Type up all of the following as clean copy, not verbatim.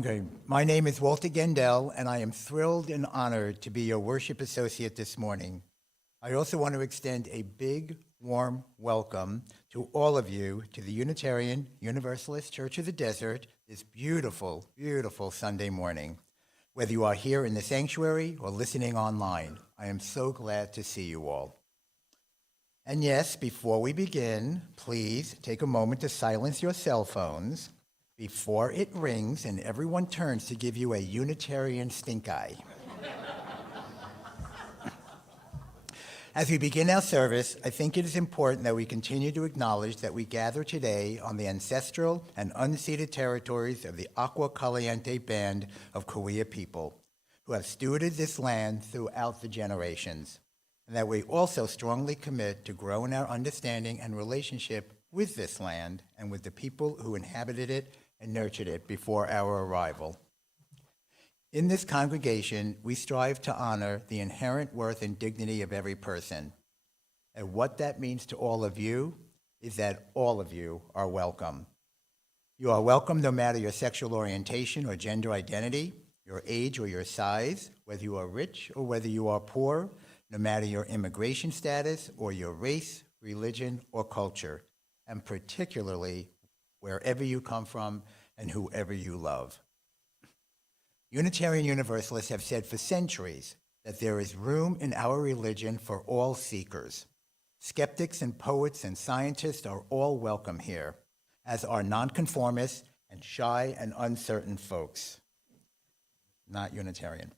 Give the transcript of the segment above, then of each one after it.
Okay. My name is Walter Gendell, and I am thrilled and honored to be your worship associate this morning. I also want to extend a big, warm welcome to all of you to the Unitarian Universalist Church of the Desert this beautiful, beautiful Sunday morning. Whether you are here in the sanctuary or listening online, I am so glad to see you all. And yes, before we begin, please take a moment to silence your cell phones before it rings and everyone turns to give you a Unitarian stink eye. As we begin our service, I think it is important that we continue to acknowledge that we gather today on the ancestral and unceded territories of the Aqua Caliente Band of Cahuilla people, who have stewarded this land throughout the generations, and that we also strongly commit to growing our understanding and relationship with this land and with the people who inhabited it and nurtured it before our arrival. In this congregation, we strive to honor the inherent worth and dignity of every person. And what that means to all of you is that all of you are welcome. You are welcome no matter your sexual orientation or gender identity, your age or your size, whether you are rich or whether you are poor, no matter your immigration status or your race, religion, or culture, and particularly wherever you come from and whoever you love. Unitarian Universalists have said for centuries that there is room in our religion for all seekers. Skeptics and poets and scientists are all welcome here, as are nonconformists and shy and uncertain folks. Not Unitarian.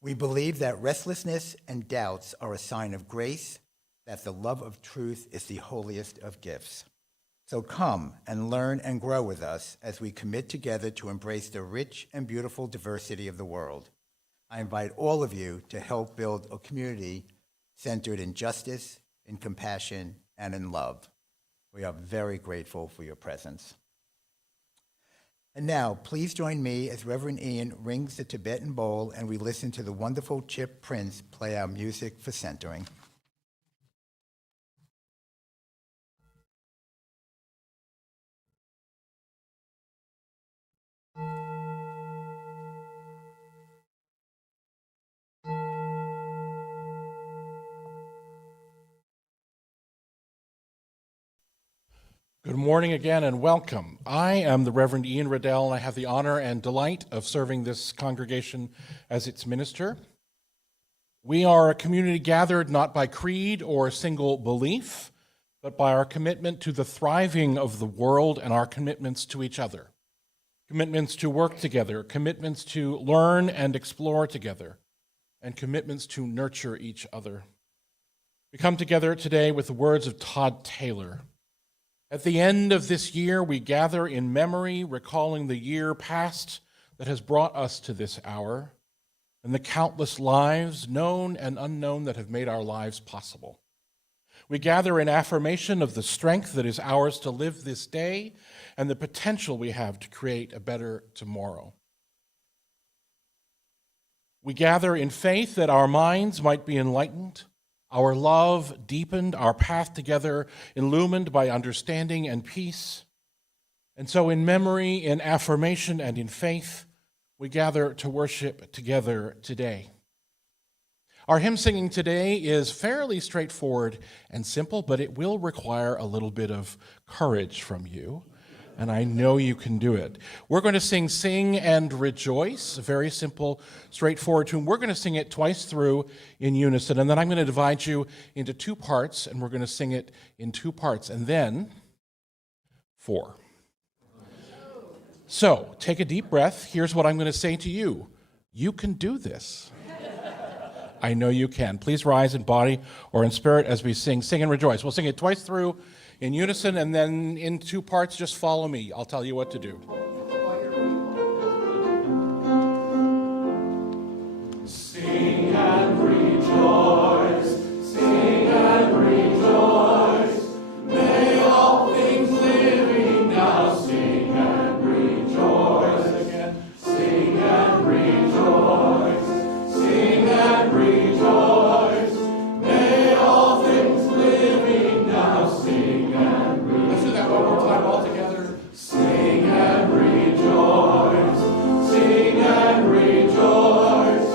We believe that restlessness and doubts are a sign of grace, that the love of truth is the holiest of gifts. So come and learn and grow with us as we commit together to embrace the rich and beautiful diversity of the world. I invite all of you to help build a community centered in justice, in compassion, and in love. We are very grateful for your presence. And now, please join me as Reverend Ian rings the Tibetan bowl and we listen to the wonderful Chip Prince play our music for centering. Good morning again and welcome. I am the Reverend Ian Riddell, and I have the honor and delight of serving this congregation as its minister. We are a community gathered not by creed or a single belief, but by our commitment to the thriving of the world and our commitments to each other. Commitments to work together, commitments to learn and explore together, and commitments to nurture each other. We come together today with the words of Todd Taylor. At the end of this year, we gather in memory, recalling the year past that has brought us to this hour. and the countless lives, known and unknown, that have made our lives possible. We gather in affirmation of the strength that is ours to live this day and the potential we have to create a better tomorrow. We gather in faith that our minds might be enlightened, our love deepened, our path together illumined by understanding and peace. And so in memory, in affirmation, and in faith, we gather to worship together today. Our hymn singing today is fairly straightforward and simple, but it will require a little bit of courage from you, and I know you can do it. We're going to Sing and Rejoice, a very simple, straightforward tune. We're going to sing it twice through in unison, and then I'm going to divide you into two parts, and we're going to sing it in two parts, and then 4. So, take a deep breath. Here's what I'm going to say to you. You can do this. I know you can. Please rise in body or in spirit as we sing and rejoice. We'll sing it twice through in unison, and then in two parts, just follow me. I'll tell you what to do. Sing and rejoice, sing and rejoice. May all things living now sing and rejoice again. Sing and rejoice, sing and rejoice. May all things living now sing and rejoice. Let's do that one more time all together. Sing and rejoice, sing and rejoice.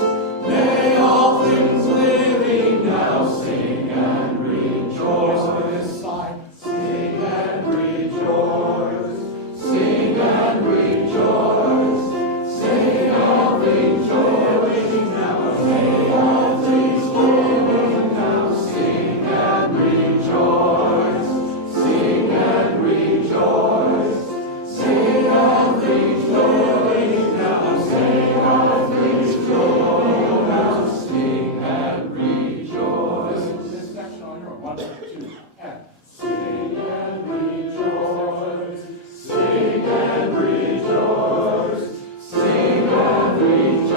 May all things living now sing and rejoice. On this side, sing and rejoice, sing and rejoice. Sing and rejoice now. May all things living now sing and rejoice, sing and rejoice. Sing and rejoice now. Sing and rejoice now. Sing and rejoice. This section on your own. 1, 2, and sing and rejoice, sing and rejoice, sing and rejoice,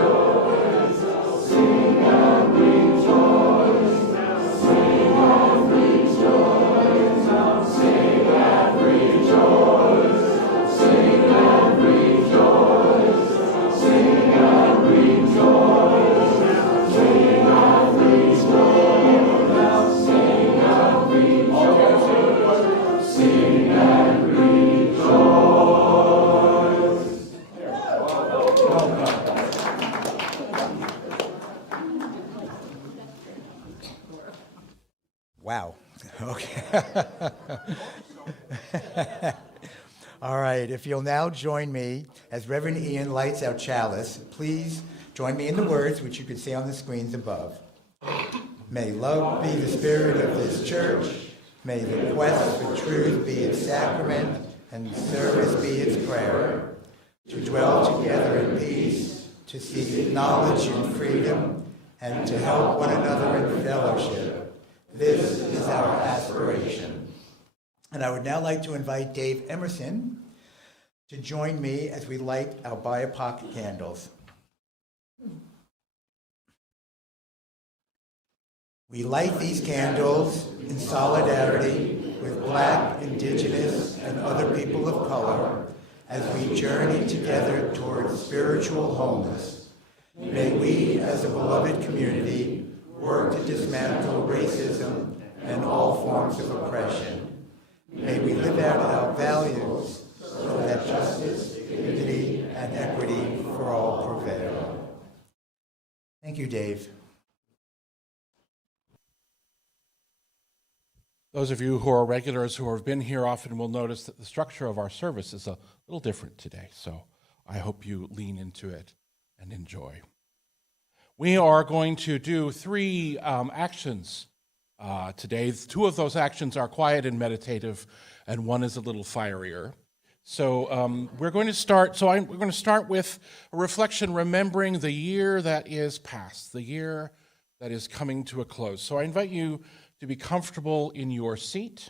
sing and rejoice, sing and rejoice, sing and rejoice, sing and rejoice, sing and rejoice, sing and rejoice, sing and rejoice, sing and rejoice. Wow. Okay. All right. If you'll now join me as Reverend Ian lights our chalice, please join me in the words which you can see on the screens above. May love be the spirit of this church. May the quest for truth be its sacrament and service be its prayer. To dwell together in peace, to seek knowledge and freedom, and to help one another in fellowship. This is our aspiration. And I would now like to invite Dave Emerson to join me as we light our BIPOC candles. We light these candles in solidarity with Black, Indigenous, and other people of color as we journey together towards spiritual wholeness. May we, as a beloved community, work to dismantle racism and all forms of oppression. May we live out our values so that justice, dignity, and equity for all prevail. Thank you, Dave. Those of you who are regulars who have been here often will notice that the structure of our service is a little different today, so I hope you lean into it and enjoy. We are going to do 3 actions today. 2 of those actions are quiet and meditative, and 1 is a little fierier. So we're going to start. We're going to start with a reflection, remembering the year that is past, the year that is coming to a close. So I invite you to be comfortable in your seat.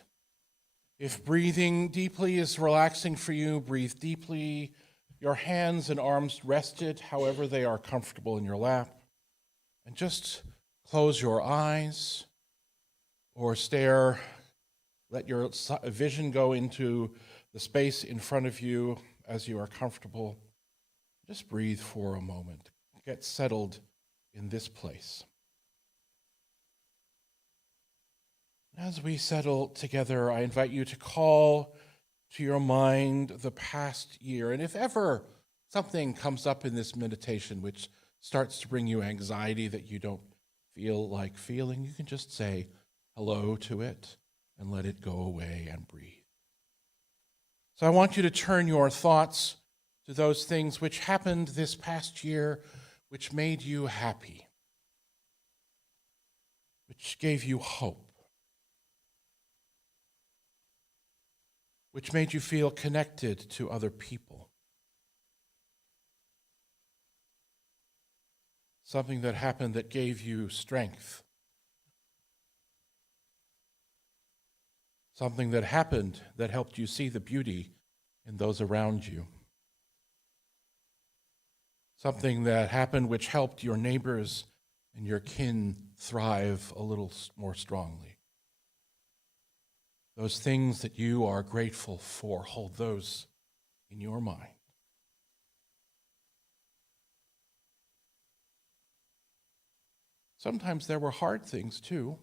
If breathing deeply is relaxing for you, breathe deeply. Your hands and arms rested, however they are comfortable in your lap. and just close your eyes or stare, let your vision go into the space in front of you as you are comfortable. Just breathe for a moment. Get settled in this place. As we settle together, I invite you to call to your mind the past year. And if ever something comes up in this meditation which starts to bring you anxiety that you don't feel like feeling, you can just say hello to it and let it go away and breathe. So I want you to turn your thoughts to those things which happened this past year which made you happy, which gave you hope, which made you feel connected to other people. Something that happened that gave you strength. Something that happened that helped you see the beauty in those around you. Something that happened which helped your neighbors and your kin thrive a little more strongly. Those things that you are grateful for, hold those in your mind. Sometimes there were hard things too.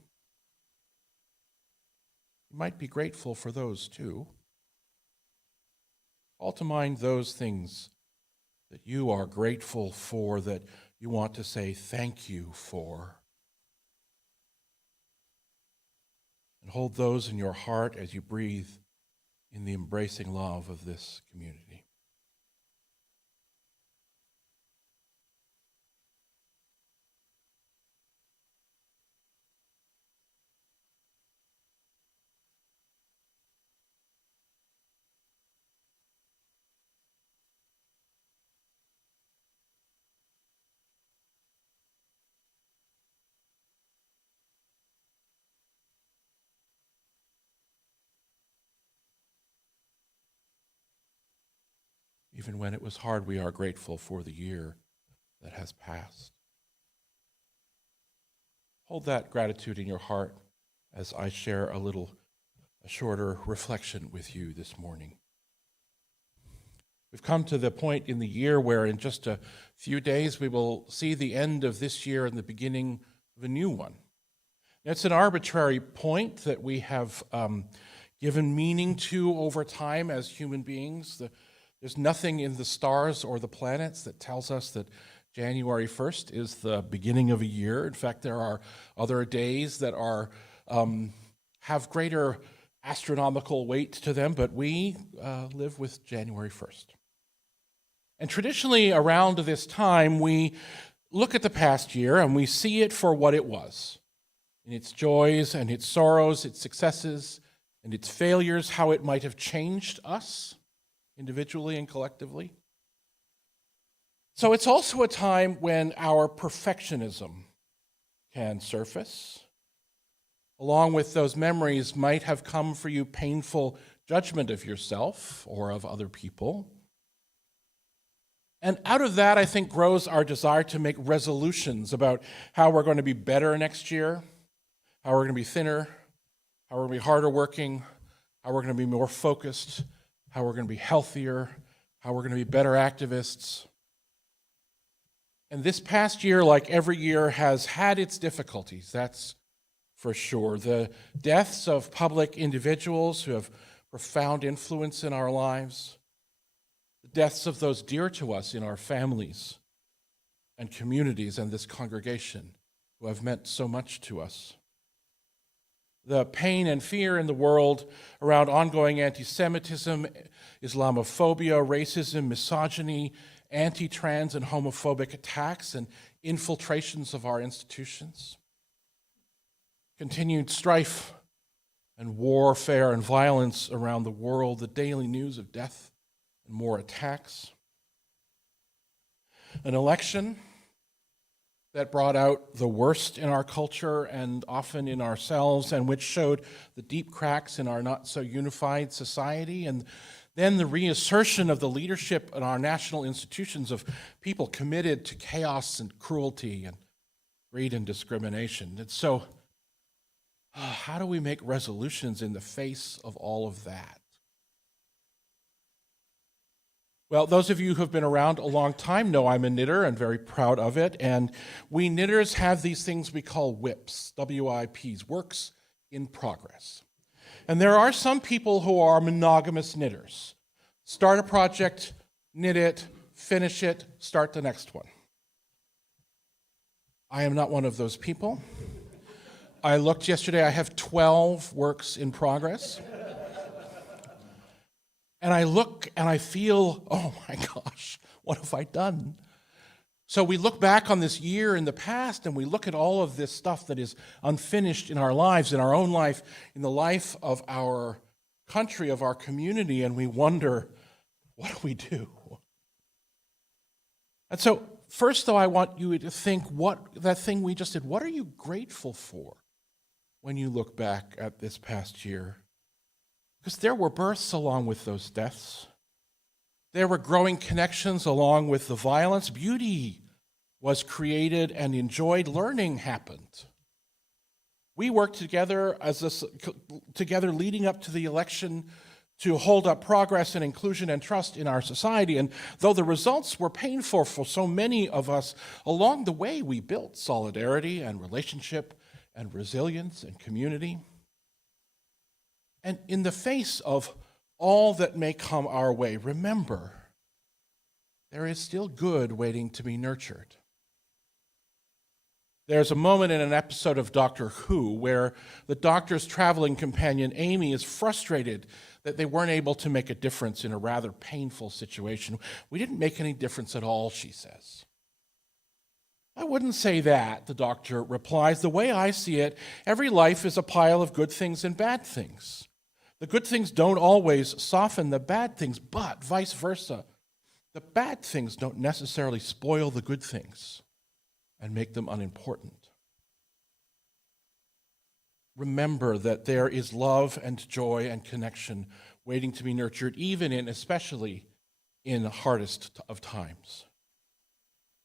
You might be grateful for those too. Call to mind those things that you are grateful for, that you want to say thank you for. And hold those in your heart as you breathe in the embracing love of this community. Even when it was hard, we are grateful for the year that has passed. Hold that gratitude in your heart as I share a shorter reflection with you this morning. We've come to the point in the year where in just a few days we will see the end of this year and the beginning of a new one. It's an arbitrary point that we have given meaning to over time as human beings. There's nothing in the stars or the planets that tells us that January 1st is the beginning of a year. In fact, there are other days that have greater astronomical weight to them, but we live with January 1st. And traditionally around this time, we look at the past year and we see it for what it was, in its joys and its sorrows, its successes and its failures, how it might have changed us individually and collectively. So it's also a time when our perfectionism can surface. Along with those memories might have come for you painful judgment of yourself or of other people. And out of that, I think, grows our desire to make resolutions about how we're going to be better next year, how we're going to be thinner, how we're going to be harder working, how we're going to be more focused, how we're going to be healthier, how we're going to be better activists. And this past year, like every year, has had its difficulties, that's for sure. The deaths of public individuals who have profound influence in our lives, the deaths of those dear to us in our families and communities and this congregation who have meant so much to us. The pain and fear in the world around ongoing anti-Semitism, Islamophobia, racism, misogyny, anti-trans and homophobic attacks and infiltrations of our institutions. Continued strife and warfare and violence around the world, the daily news of death and more attacks. An election that brought out the worst in our culture and often in ourselves, and which showed the deep cracks in our not-so-unified society, and then the reassertion of the leadership in our national institutions of people committed to chaos and cruelty and greed and discrimination. And so, how do we make resolutions in the face of all of that? Well, those of you who have been around a long time know I'm a knitter and very proud of it. And we knitters have these things we call WIPs, W-I-Ps, works in progress. And there are some people who are monogamous knitters. Start a project, knit it, finish it, start the next one. I am not one of those people. I looked yesterday, I have 12 works in progress. And I look and I feel, oh my gosh, what have I done? So we look back on this year in the past and we look at all of this stuff that is unfinished in our lives, in our own life, in the life of our country, of our community, and we wonder, what do we do? And so first, though, I want you to think that thing we just did, what are you grateful for when you look back at this past year? Because there were births along with those deaths. There were growing connections along with the violence. Beauty was created and enjoyed. Learning happened. We worked together together leading up to the election to hold up progress and inclusion and trust in our society. And though the results were painful for so many of us, along the way we built solidarity and relationship and resilience and community. And in the face of all that may come our way, remember, there is still good waiting to be nurtured. There's a moment in an episode of Doctor Who where the Doctor's traveling companion, Amy, is frustrated that they weren't able to make a difference in a rather painful situation. We didn't make any difference at all, she says. I wouldn't say that, the Doctor replies. The way I see it, every life is a pile of good things and bad things. The good things don't always soften the bad things, but vice versa. The bad things don't necessarily spoil the good things and make them unimportant. Remember that there is love and joy and connection waiting to be nurtured, even in, especially in the hardest of times.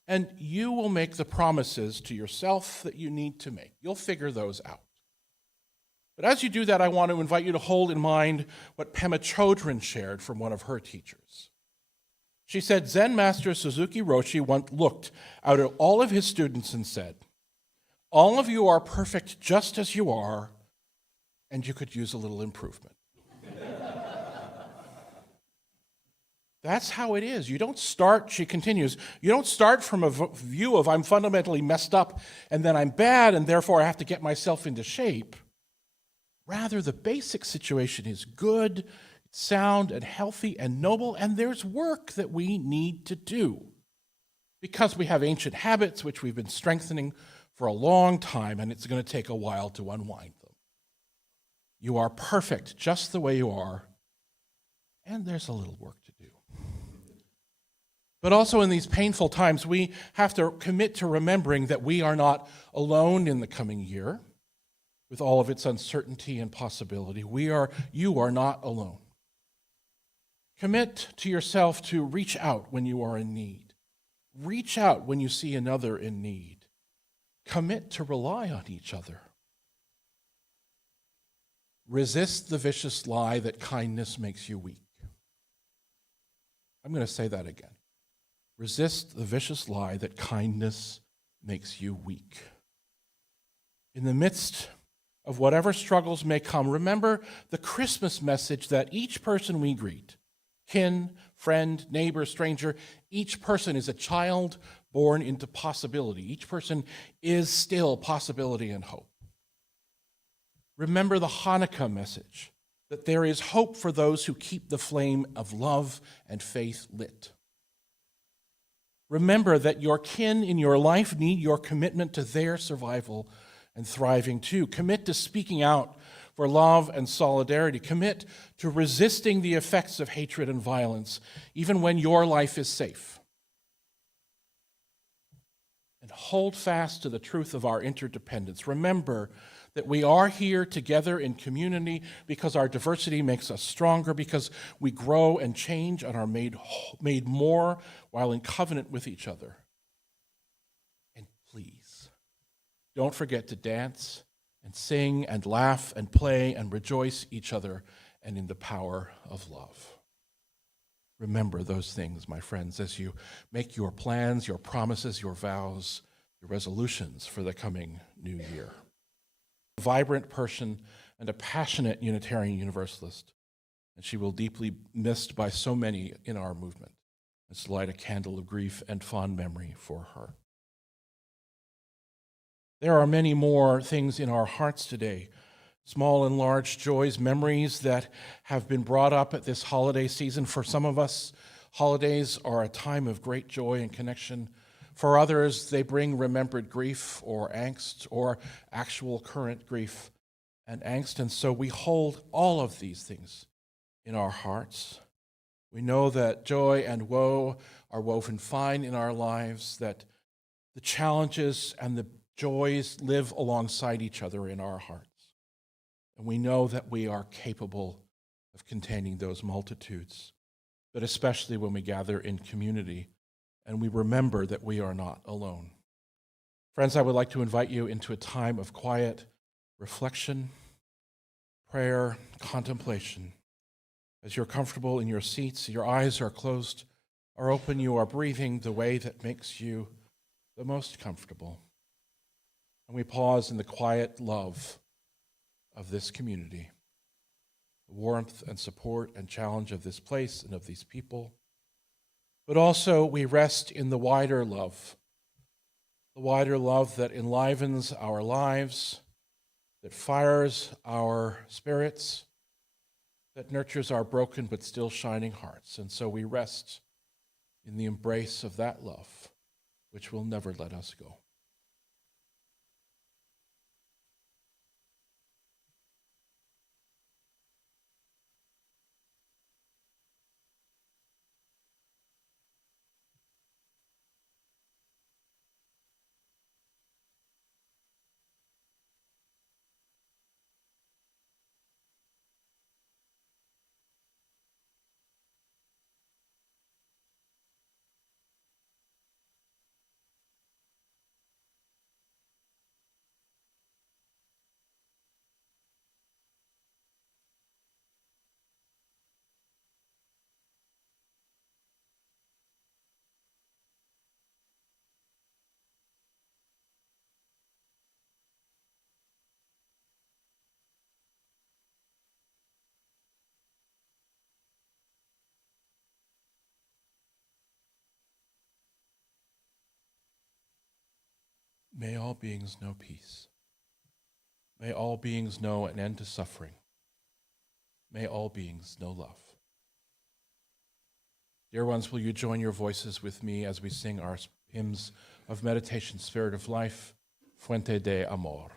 And you will make the promises to yourself that you need to make. You'll figure those out. But as you do that, I want to invite you to hold in mind what Pema Chodron shared from one of her teachers. She said, Zen master Suzuki Roshi once looked out at all of his students and said, all of you are perfect just as you are, and you could use a little improvement. That's how it is. You don't start, she continues, you don't start from a view of I'm fundamentally messed up and then I'm bad and therefore I have to get myself into shape. Rather, the basic situation is good, sound, and healthy and noble, and there's work that we need to do because we have ancient habits which we've been strengthening for a long time, and it's going to take a while to unwind them. You are perfect just the way you are, and there's a little work to do. But also in these painful times, we have to commit to remembering that we are not alone in the coming year with all of its uncertainty and possibility. You are not alone. Commit to yourself to reach out when you are in need. Reach out when you see another in need. Commit to rely on each other. Resist the vicious lie that kindness makes you weak. I'm going to say that again. Resist the vicious lie that kindness makes you weak. In the midst of whatever struggles may come, remember the Christmas message that each person we greet, kin, friend, neighbor, stranger, each person is a child born into possibility. Each person is still possibility and hope. Remember the Hanukkah message, that there is hope for those who keep the flame of love and faith lit. Remember that your kin in your life need your commitment to their survival and thriving too. Commit to speaking out for love and solidarity. Commit to resisting the effects of hatred and violence, even when your life is safe. And hold fast to the truth of our interdependence. Remember that we are here together in community because our diversity makes us stronger, because we grow and change and are made more while in covenant with each other. And please, Don't forget to dance and sing and laugh and play and rejoice each other and in the power of love. Remember those things, my friends, as you make your plans, your promises, your vows, your resolutions for the coming new year. A vibrant person and a passionate Unitarian Universalist, and she will deeply missed by so many in our movement. Let's light a candle of grief and fond memory for her. There are many more things in our hearts today, small and large joys, memories that have been brought up at this holiday season. For some of us, holidays are a time of great joy and connection. For others, they bring remembered grief or angst or actual current grief and angst. And so we hold all of these things in our hearts. We know that joy and woe are woven fine in our lives, that the challenges and the joys live alongside each other in our hearts. And we know that we are capable of containing those multitudes, but especially when we gather in community and we remember that we are not alone. Friends, I would like to invite you into a time of quiet reflection, prayer, contemplation. As you're comfortable in your seats, your eyes are closed or open, you are breathing the way that makes you the most comfortable. And we pause in the quiet love of this community, the warmth and support and challenge of this place and of these people. But also we rest in the wider love that enlivens our lives, that fires our spirits, that nurtures our broken but still shining hearts. And so we rest in the embrace of that love, which will never let us go. May all beings know peace. May all beings know an end to suffering. May all beings know love. Dear ones, will you join your voices with me as we sing our hymns of meditation, Spirit of Life, Fuente de Amor.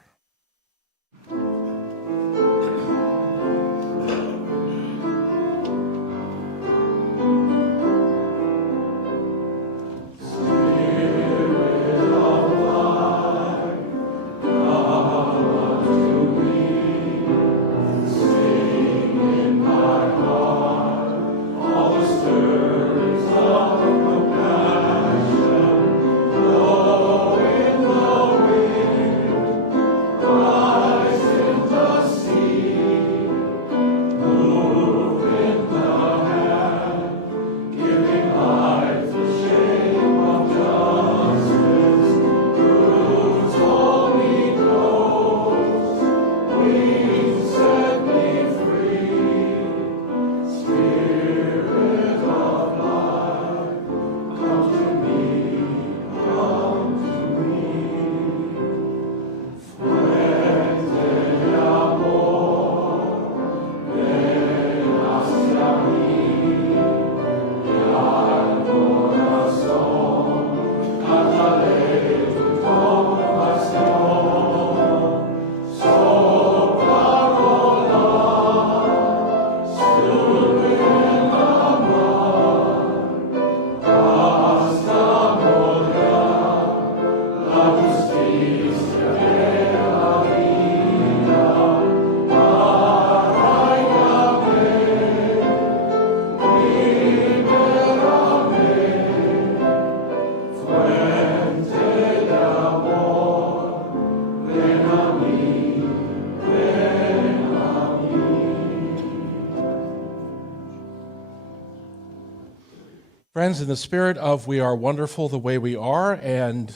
Friends, in the spirit of we are wonderful the way we are, and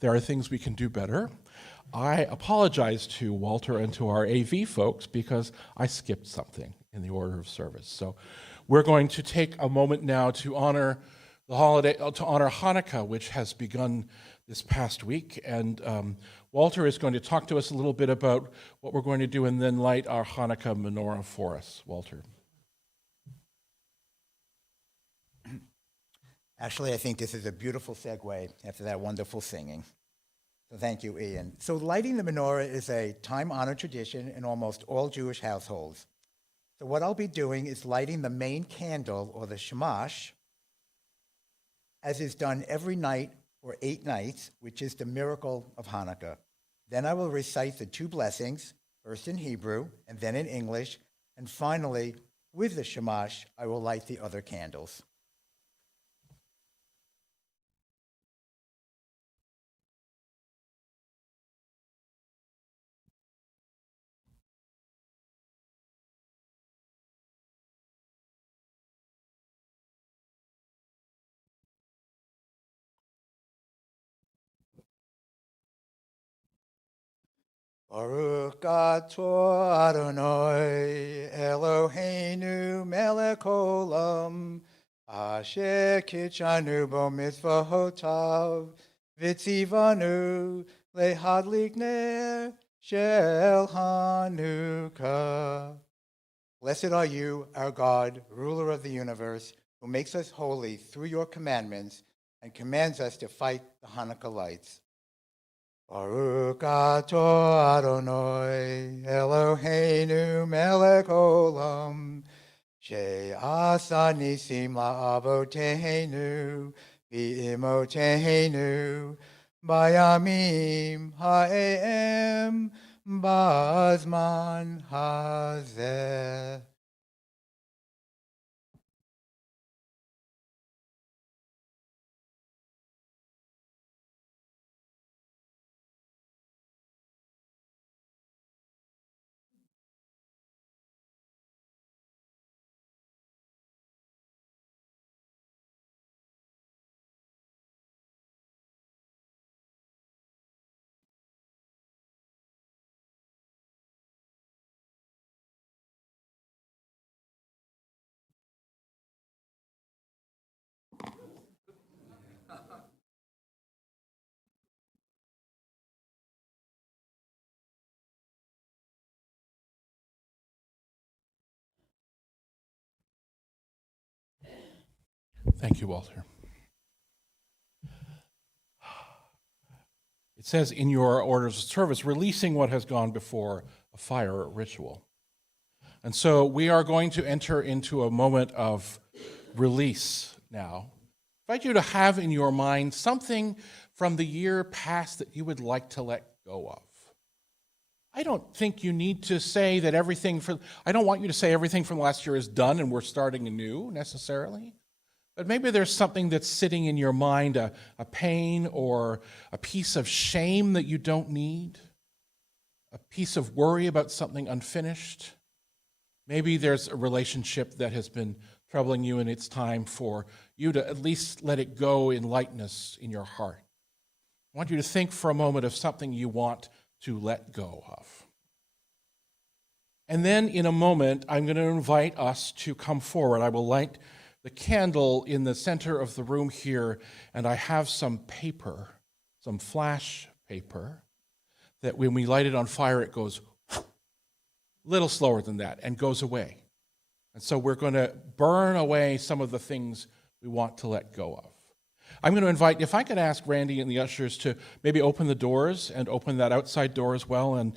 there are things we can do better, I apologize to Walter and to our AV folks because I skipped something in the order of service. So we're going to take a moment now to honor the holiday, to honor Hanukkah, which has begun this past week. And Walter is going to talk to us a little bit about what we're going to do and then light our Hanukkah menorah for us. Walter. Actually, I think this is a beautiful segue after that wonderful singing. So thank you, Ian. So lighting the menorah is a time-honored tradition in almost all Jewish households. So what I'll be doing is lighting the main candle, or the shamash, as is done every night for 8 nights, which is the miracle of Hanukkah. Then I will recite the 2 blessings, first in Hebrew and then in English, and finally, with the shamash, I will light the other candles. Baruch atah Adonai Eloheinu melech olam asher kitshanu bo mitzvahotav v'tzivanu lehadlik ner shel Hanukkah. Blessed are you, our God, ruler of the universe, who makes us holy through your commandments and commands us to fight the Hanukkah lights. Baruch atah Adonai Eloheinu melech olam she'asa nisim la'avoteinu v'imoteinu bayamim ha'em ba'zman hazeh. Thank you, Walter. It says in your orders of service, releasing what has gone before, a fire ritual. And so we are going to enter into a moment of release now. I invite you to have in your mind something from the year past that you would like to let go of. I don't think you need to say that I don't want you to say everything from last year is done and we're starting anew necessarily. But maybe there's something that's sitting in your mind, a pain or a piece of shame that you don't need, a piece of worry about something unfinished. Maybe there's a relationship that has been troubling you and it's time for you to at least let it go in lightness in your heart. I want you to think for a moment of something you want to let go of. And then in a moment, I'm going to invite us to come forward. I will light the candle in the center of the room here, and I have some paper, some flash paper, that when we light it on fire, it goes a little slower than that and goes away. And so we're going to burn away some of the things we want to let go of. I'm going to invite, if I could ask Randy and the ushers to maybe open the doors and open that outside door as well, and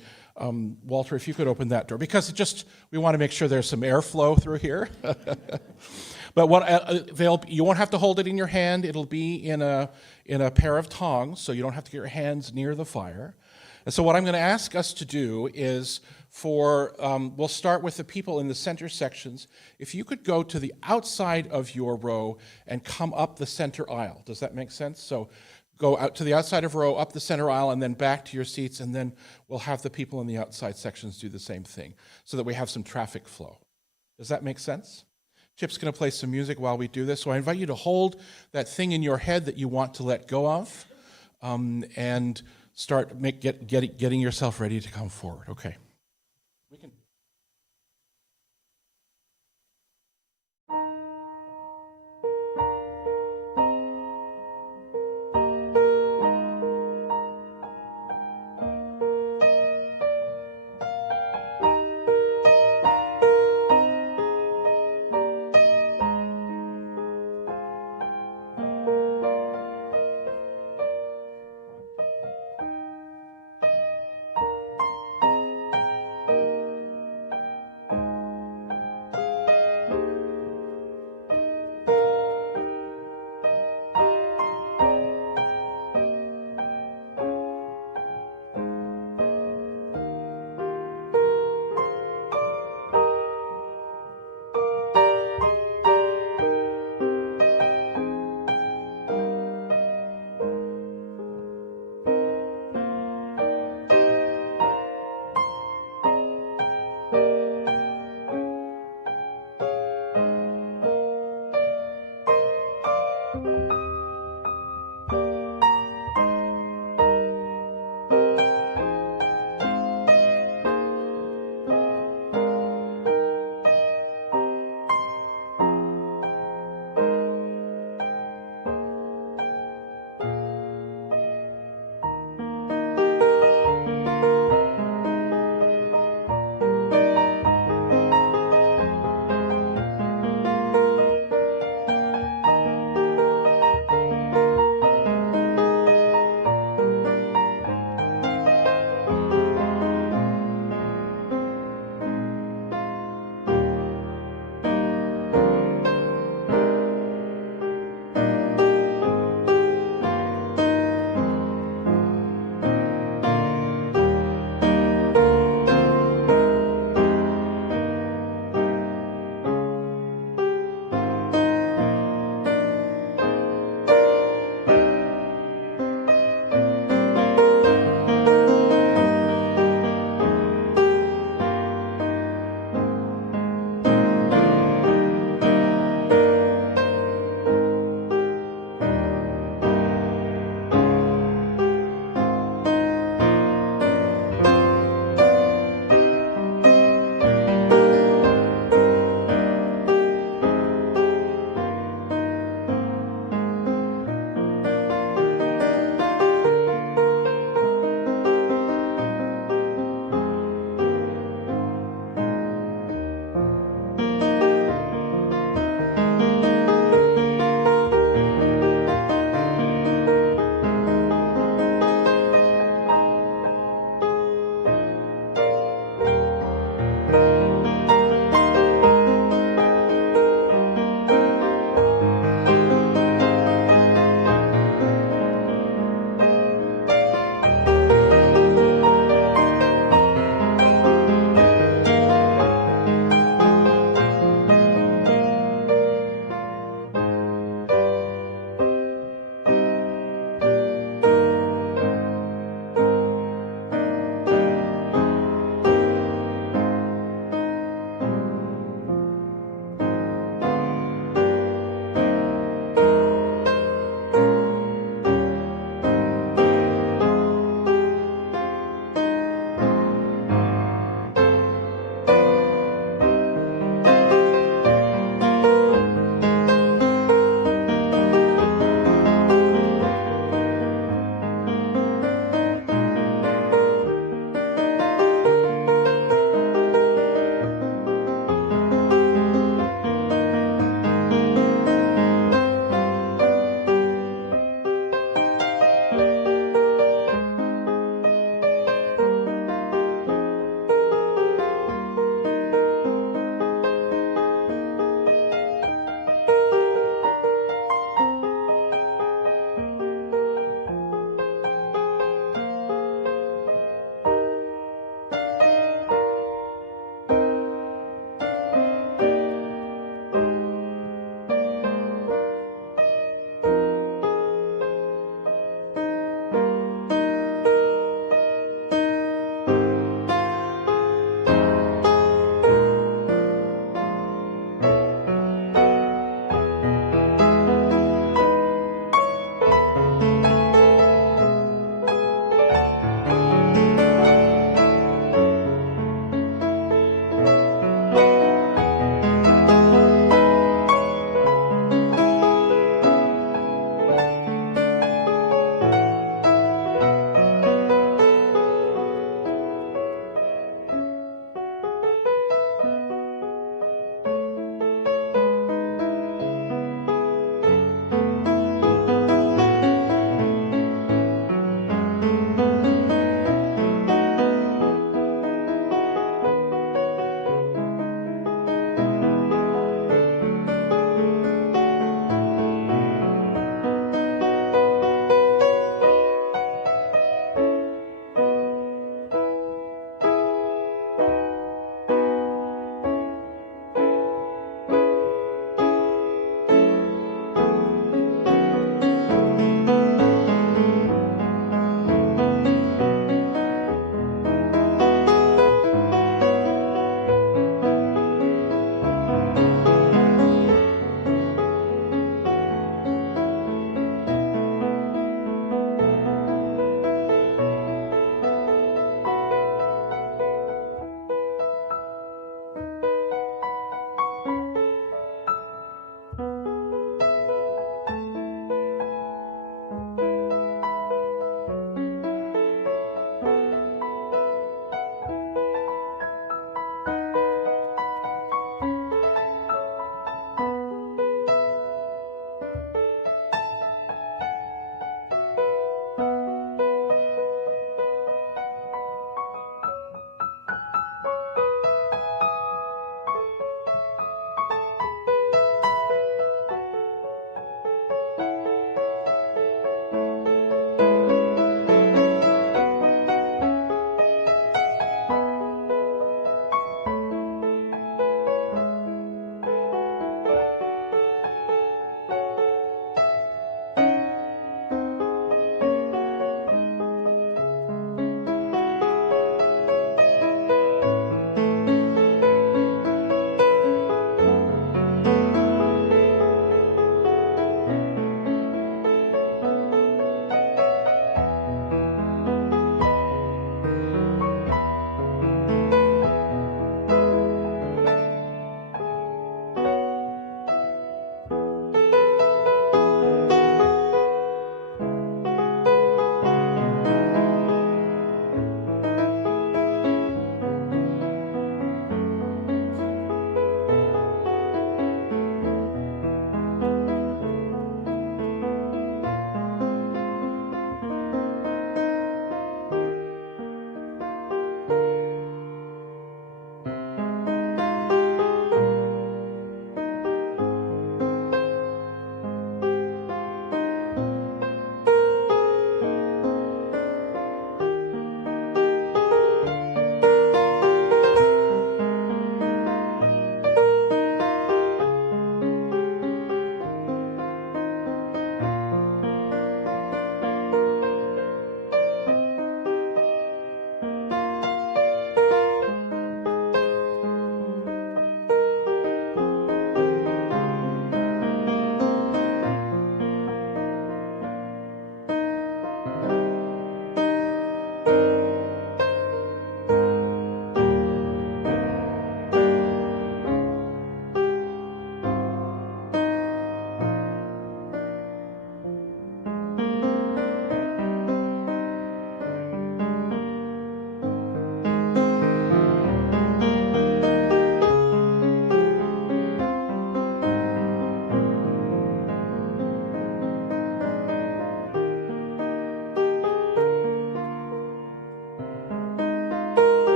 Walter, if you could open that door, because we want to make sure there's some airflow through here. But you won't have to hold it in your hand. It'll be in a pair of tongs, so you don't have to get your hands near the fire. And so what I'm going to ask us to do is we'll start with the people in the center sections. If you could go to the outside of your row and come up the center aisle. Does that make sense? So go out to the outside of row, up the center aisle, and then back to your seats, and then we'll have the people in the outside sections do the same thing so that we have some traffic flow. Does that make sense? Chip's going to play some music while we do this, so I invite you to hold that thing in your head that you want to let go of, and start getting yourself ready to come forward. Okay. We can.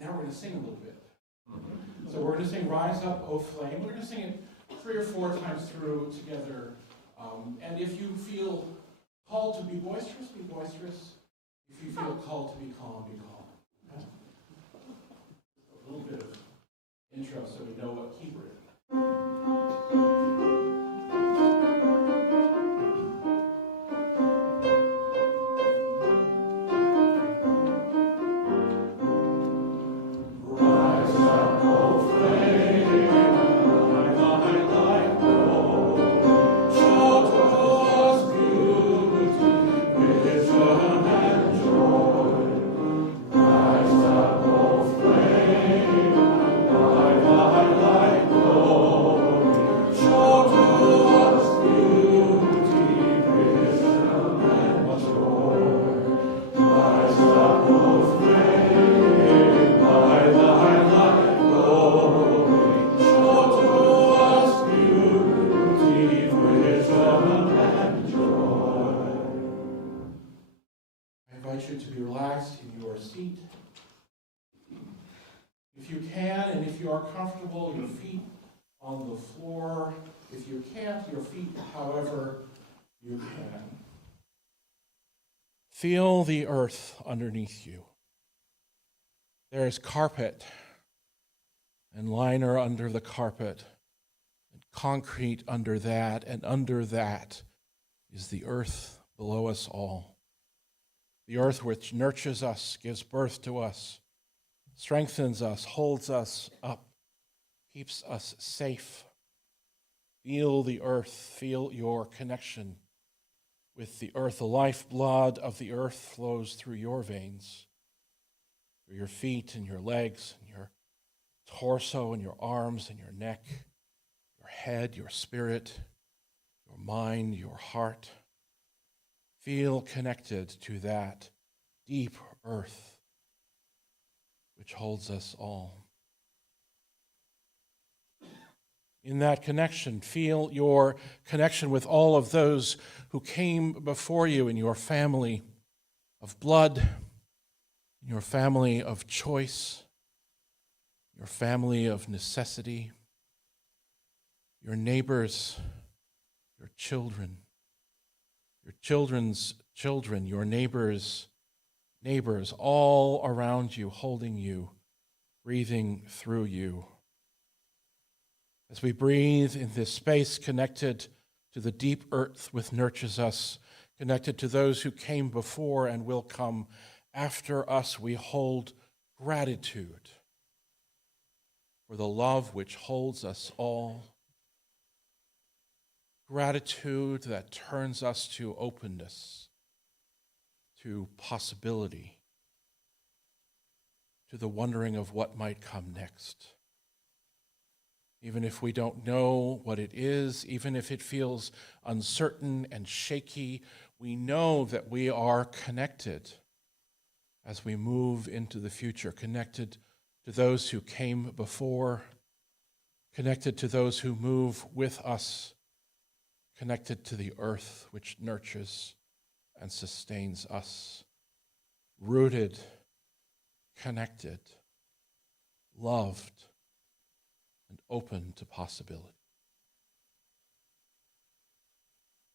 Now we're going to sing a little bit. So we're going to sing Rise Up, O Flame. We're going to sing it 3 or 4 times through together. And if you feel called to be boisterous, be boisterous. If you feel called to be calm, be calm. Okay? A little bit of intro so we know what key we're in. To be relaxed in your seat. If you can, and if you are comfortable, your feet on the floor. If you can't, your feet however you can. Feel the earth underneath you. There is carpet and liner under the carpet, and concrete under that, and under that is the earth below us all. The earth which nurtures us, gives birth to us, strengthens us, holds us up, keeps us safe. Feel the earth, feel your connection with the earth. The lifeblood of the earth flows through your veins, through your feet and your legs and your torso and your arms and your neck, your head, your spirit, your mind, your heart. Feel connected to that deep earth which holds us all. In that connection, feel your connection with all of those who came before you in your family of blood, in your family of choice, your family of necessity, your neighbors, your children, your children's children, your neighbors, all around you, holding you, breathing through you. As we breathe in this space connected to the deep earth which nurtures us, connected to those who came before and will come after us, we hold gratitude for the love which holds us all. Gratitude that turns us to openness, to possibility, to the wondering of what might come next. Even if we don't know what it is, even if it feels uncertain and shaky, we know that we are connected as we move into the future, connected to those who came before, connected to those who move with us, connected to the earth which nurtures and sustains us, rooted, connected, loved, and open to possibility.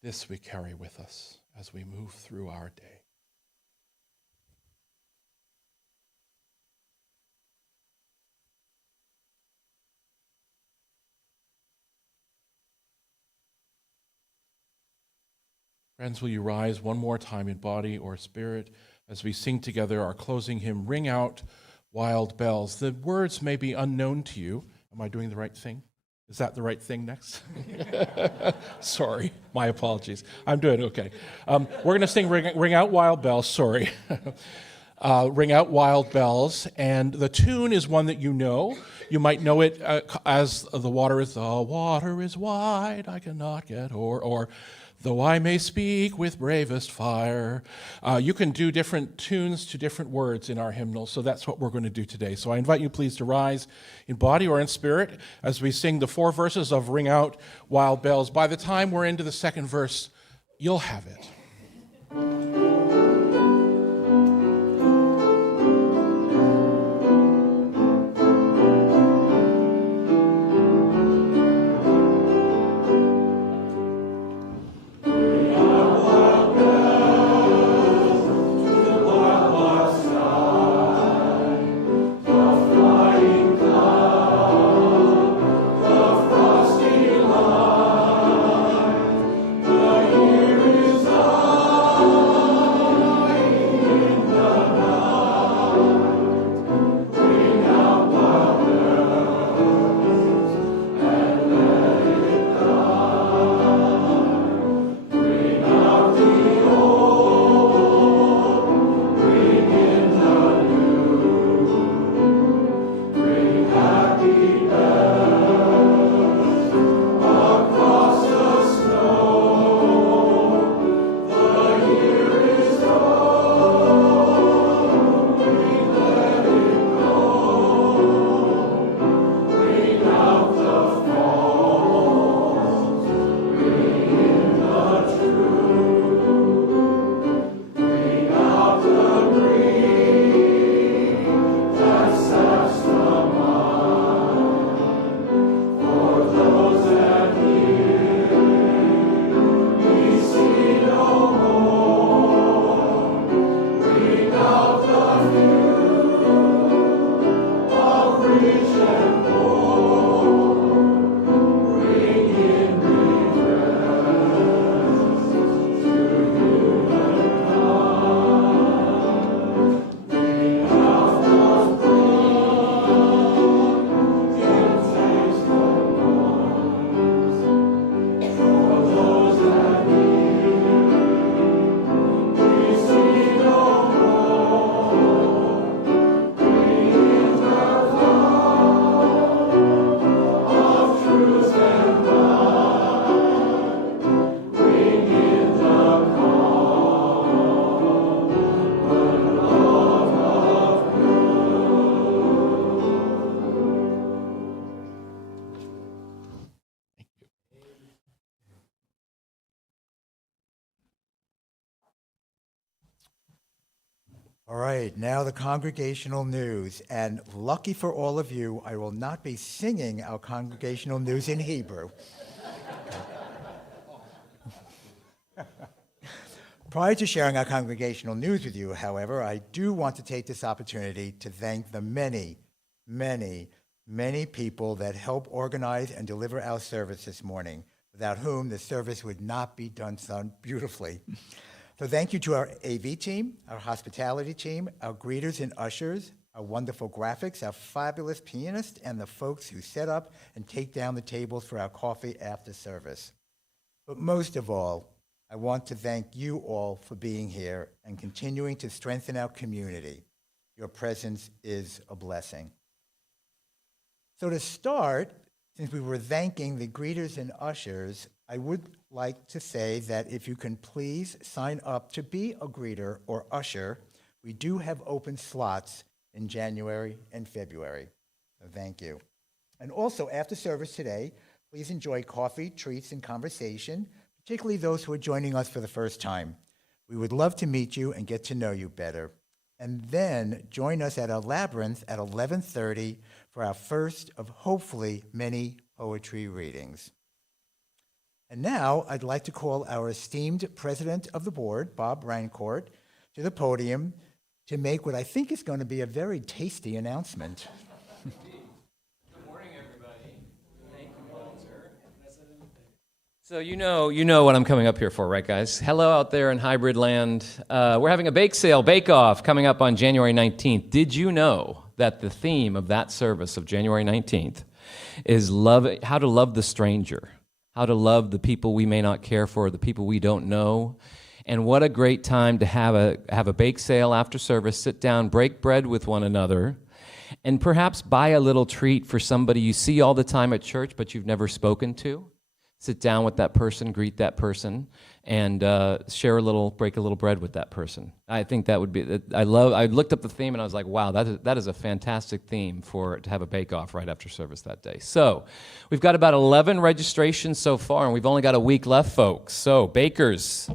This we carry with us as we move through our day. Friends, will you rise one more time in body or spirit as we sing together our closing hymn, Ring Out Wild Bells. The words may be unknown to you. Am I doing the right thing? Is that the right thing next? Sorry, my apologies. I'm doing okay. We're going to sing Ring Out Wild Bells, sorry. Ring Out Wild Bells, and the tune is one that you know. You might know it as the water is wide, I cannot get o'er, or though I may speak with bravest fire. You can do different tunes to different words in our hymnal, so that's what we're going to do today. So I invite you please to rise in body or in spirit as we sing the 4 verses of Ring Out Wild Bells. By the time we're into the second verse, you'll have it. All right, now the congregational news. And lucky for all of you, I will not be singing our congregational news in Hebrew. Prior to sharing our congregational news with you, however, I do want to take this opportunity to thank the many, many, many people that help organize and deliver our service this morning, without whom the service would not be done so beautifully. So thank you to our AV team, our hospitality team, our greeters and ushers, our wonderful graphics, our fabulous pianists, and the folks who set up and take down the tables for our coffee after service. But most of all, I want to thank you all for being here and continuing to strengthen our community. Your presence is a blessing. So to start, since we were thanking the greeters and ushers, I would like to say that if you can please sign up to be a greeter or usher, we do have open slots in January and February. So thank you. And also, after service today, please enjoy coffee, treats, and conversation, particularly those who are joining us for the first time. We would love to meet you and get to know you better. And then join us at our Labyrinth at 11:30 for our first of hopefully many poetry readings. And now I'd like to call our esteemed president of the board, Bob Rancourt, to the podium to make what I think is going to be a very tasty announcement. Good morning, everybody. Thank you, Walter. So you know what I'm coming up here for, right, guys? Hello out there in hybrid land. We're having a bake sale, bake-off, coming up on January 19th. Did you know that the theme of that service of January 19th is how to love the stranger, how to love the people we may not care for, the people we don't know? And what a great time to have a bake sale after service, sit down, break bread with one another, and perhaps buy a little treat for somebody you see all the time at church but you've never spoken to. Sit down with that person, greet that person, and break a little bread with that person. I think that would be, I looked up the theme and I was like, wow, that is a fantastic theme to have a bake-off right after service that day. So we've got about 11 registrations so far, and we've only got a week left, folks. So bakers,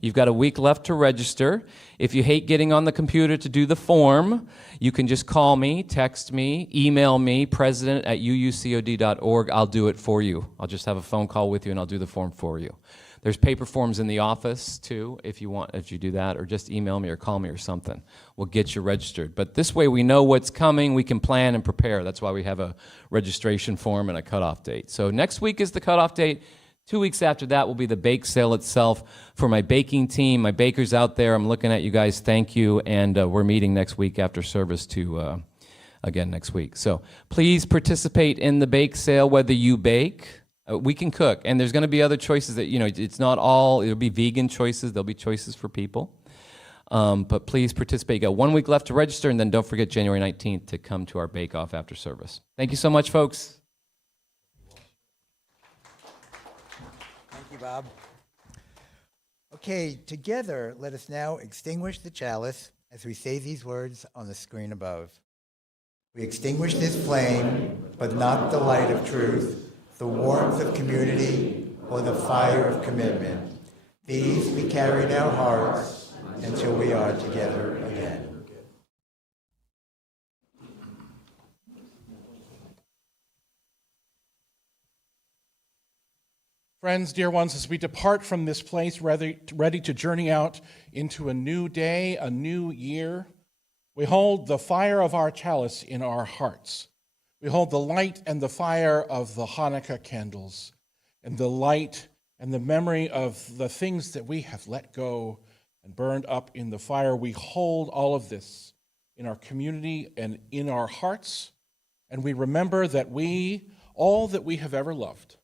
you've got a week left to register. If you hate getting on the computer to do the form, you can just call me, text me, email me, president@uucod.org. I'll do it for you. I'll just have a phone call with you and I'll do the form for you. There's paper forms in the office too, if you do that, or just email me or call me or something. We'll get you registered. But this way we know what's coming, we can plan and prepare. That's why we have a registration form and a cutoff date. So next week is the cutoff date. 2 weeks after that will be the bake sale itself. For my baking team, my bakers out there, I'm looking at you guys, thank you, and we're meeting next week after service again next week. So please participate in the bake sale, whether you bake. We can cook, and there's going to be other choices that, it's not all, it'll be vegan choices, there'll be choices for people. But please participate. You got 1 week left to register, and then don't forget January 19th to come to our bake-off after service. Thank you so much, folks. Thank you, Bob. Okay, together, let us now extinguish the chalice as we say these words on the screen above. We extinguish this flame, but not the light of truth, the warmth of community, or the fire of commitment. These we carry in our hearts until we are together again. Friends, dear ones, as we depart from this place, ready to journey out into a new day, a new year, we hold the fire of our chalice in our hearts. We hold the light and the fire of the Hanukkah candles, and the light and the memory of the things that we have let go and burned up in the fire. We hold all of this in our community and in our hearts, and we remember that all that we have ever loved,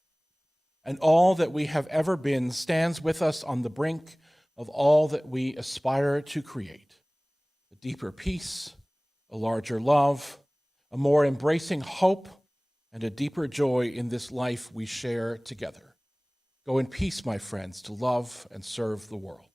and all that we have ever been stands with us on the brink of all that we aspire to create. A deeper peace, a larger love, a more embracing hope, and a deeper joy in this life we share together. Go in peace, my friends, to love and serve the world.